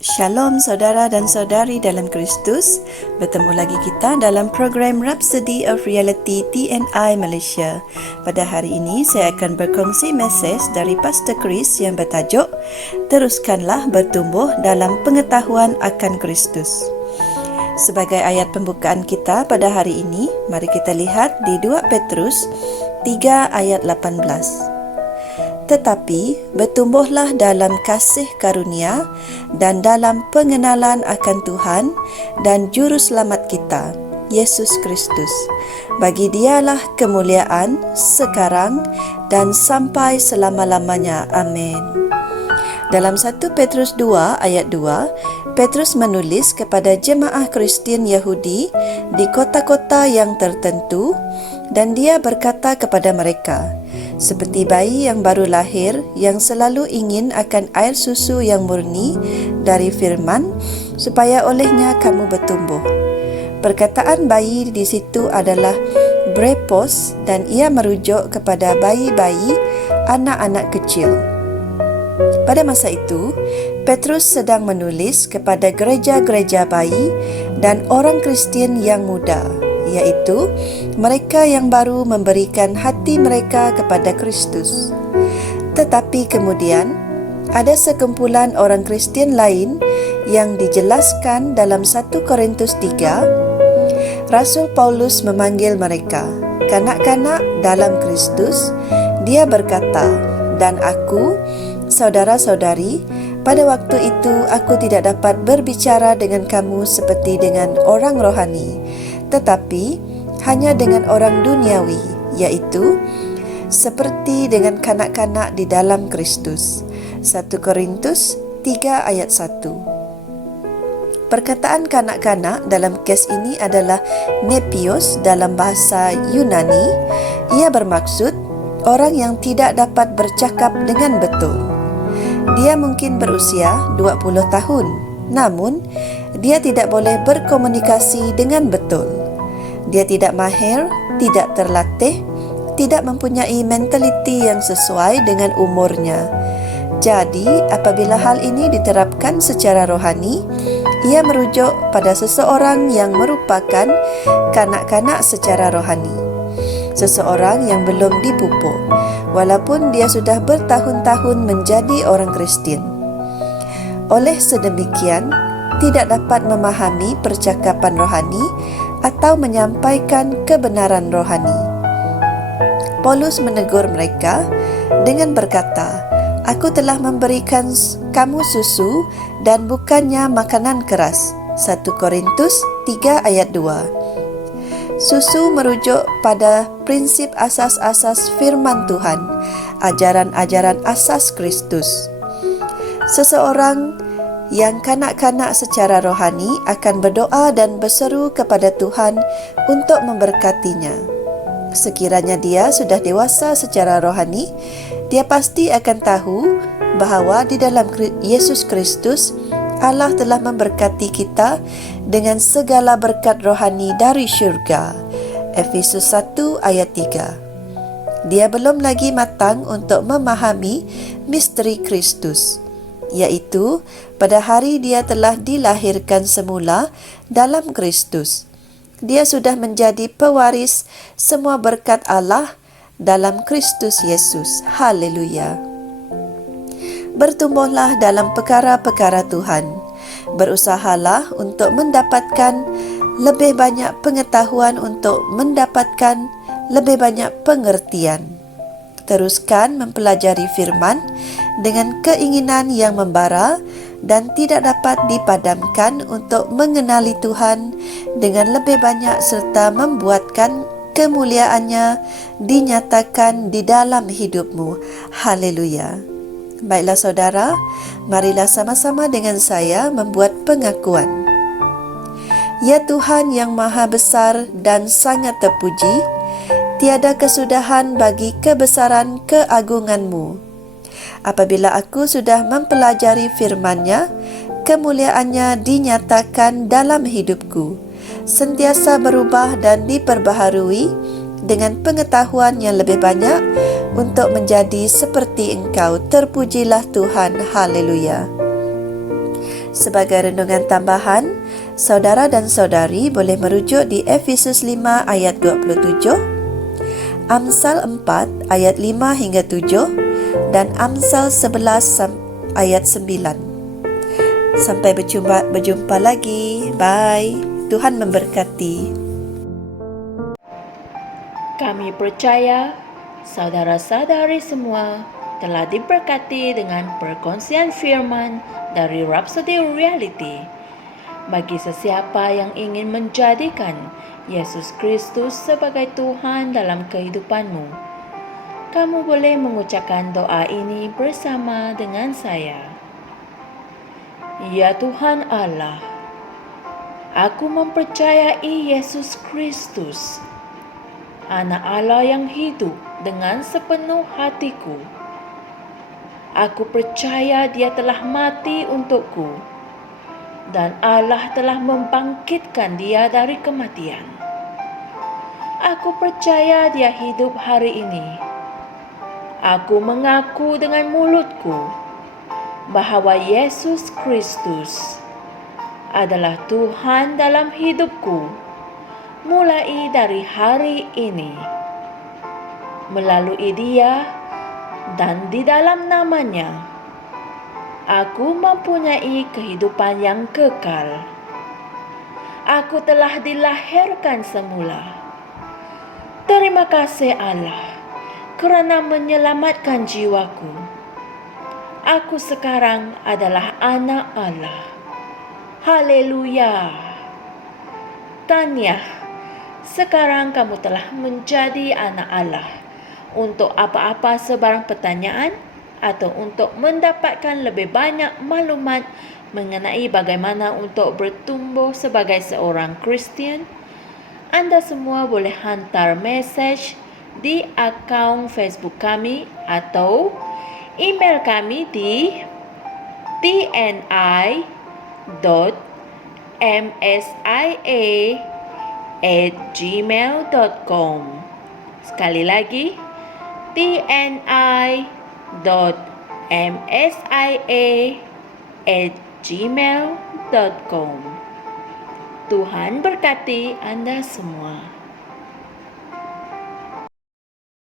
Shalom saudara dan saudari dalam Kristus. Bertemu lagi kita dalam program Rhapsody of Reality TNI Malaysia. Pada hari ini saya akan berkongsi mesej dari Pastor Chris yang bertajuk Teruskanlah bertumbuh dalam pengetahuan akan Kristus. Sebagai ayat pembukaan kita pada hari ini, mari kita lihat di 2 Petrus 3 ayat 18. Tetapi bertumbuhlah dalam kasih karunia dan dalam pengenalan akan Tuhan dan Juru Selamat kita, Yesus Kristus. Bagi Dialah kemuliaan sekarang dan sampai selama-lamanya. Amin. Dalam 1 Petrus 2 ayat 2, Petrus menulis kepada jemaah Kristian Yahudi di kota-kota yang tertentu dan dia berkata kepada mereka, seperti bayi yang baru lahir yang selalu ingin akan air susu yang murni dari firman supaya olehnya kamu bertumbuh. Perkataan bayi di situ adalah brepos dan ia merujuk kepada bayi-bayi, anak-anak kecil. Pada masa itu, Petrus sedang menulis kepada gereja-gereja bayi dan orang Kristian yang muda, iaitu mereka yang baru memberikan hati mereka kepada Kristus. Tetapi kemudian, ada sekumpulan orang Kristian lain yang dijelaskan dalam 1 Korintus 3. Rasul Paulus memanggil mereka kanak-kanak dalam Kristus. Dia berkata, dan aku, saudara-saudari, pada waktu itu aku tidak dapat berbicara dengan kamu seperti dengan orang rohani, tetapi hanya dengan orang duniawi, iaitu seperti dengan kanak-kanak di dalam Kristus. 1 Korintus 3 ayat 1. Perkataan kanak-kanak dalam kes ini adalah nepios dalam bahasa Yunani. Ia bermaksud orang yang tidak dapat bercakap dengan betul. Dia mungkin berusia 20 tahun, namun dia tidak boleh berkomunikasi dengan betul. Dia tidak mahir, tidak terlatih, tidak mempunyai mentaliti yang sesuai dengan umurnya. Jadi, apabila hal ini diterapkan secara rohani, ia merujuk pada seseorang yang merupakan kanak-kanak secara rohani. Seseorang yang belum dipupuk, walaupun dia sudah bertahun-tahun menjadi orang Kristian. Oleh sedemikian, tidak dapat memahami percakapan rohani atau menyampaikan kebenaran rohani. Paulus menegur mereka dengan berkata, aku telah memberikan kamu susu dan bukannya makanan keras. 1 Korintus 3 ayat 2. Susu merujuk pada prinsip asas-asas firman Tuhan, ajaran-ajaran asas Kristus. Seseorang yang kanak-kanak secara rohani akan berdoa dan berseru kepada Tuhan untuk memberkatinya. Sekiranya dia sudah dewasa secara rohani, dia pasti akan tahu bahawa di dalam Yesus Kristus, Allah telah memberkati kita dengan segala berkat rohani dari syurga. Efesus 1 ayat 3. Dia belum lagi matang untuk memahami misteri Kristus, iaitu pada hari dia telah dilahirkan semula dalam Kristus. Dia sudah menjadi pewaris semua berkat Allah dalam Kristus Yesus. Haleluya. Bertumbuhlah dalam perkara-perkara Tuhan. Berusahalah untuk mendapatkan lebih banyak pengetahuan, untuk mendapatkan lebih banyak pengertian. Teruskan mempelajari firman dengan keinginan yang membara dan tidak dapat dipadamkan untuk mengenali Tuhan dengan lebih banyak serta membuatkan kemuliaannya dinyatakan di dalam hidupmu. Haleluya. Baiklah saudara, marilah sama-sama dengan saya membuat pengakuan. Ya Tuhan yang maha besar dan sangat terpuji, tiada kesudahan bagi kebesaran keagungan-Mu. Apabila aku sudah mempelajari firman-Nya, kemuliaannya dinyatakan dalam hidupku, sentiasa berubah dan diperbaharui dengan pengetahuan yang lebih banyak untuk menjadi seperti Engkau. Terpujilah Tuhan. Haleluya. Sebagai renungan tambahan, saudara dan saudari boleh merujuk di Efesus 5 ayat 27, Amsal 4 ayat 5 hingga 7 dan Amsal 11 ayat 9. Sampai berjumpa lagi. Bye. Tuhan memberkati. Kami percaya saudara-saudari semua telah diberkati dengan perkongsian firman dari Rhapsody Reality. Bagi sesiapa yang ingin menjadikan Yesus Kristus sebagai Tuhan dalam kehidupanmu, kamu boleh mengucapkan doa ini bersama dengan saya. Ya Tuhan Allah, aku mempercayai Yesus Kristus, Anak Allah yang hidup dengan sepenuh hatiku. Aku percaya Dia telah mati untukku dan Allah telah membangkitkan Dia dari kematian. Aku percaya Dia hidup hari ini. Aku mengaku dengan mulutku bahwa Yesus Kristus adalah Tuhan dalam hidupku mulai dari hari ini. Melalui Dia dan di dalam nama-Nya, aku mempunyai kehidupan yang kekal. Aku telah dilahirkan semula. Terima kasih Allah kerana menyelamatkan jiwaku. Aku sekarang adalah anak Allah. Haleluya. Tahniah, sekarang kamu telah menjadi anak Allah. Untuk apa-apa sebarang pertanyaan atau untuk mendapatkan lebih banyak maklumat mengenai bagaimana untuk bertumbuh sebagai seorang Kristian, anda semua boleh hantar mesej di akaun Facebook kami atau email kami di tni.msia@gmail.com. Sekali lagi, tni.msia@gmail.com. Tuhan berkati Anda semua.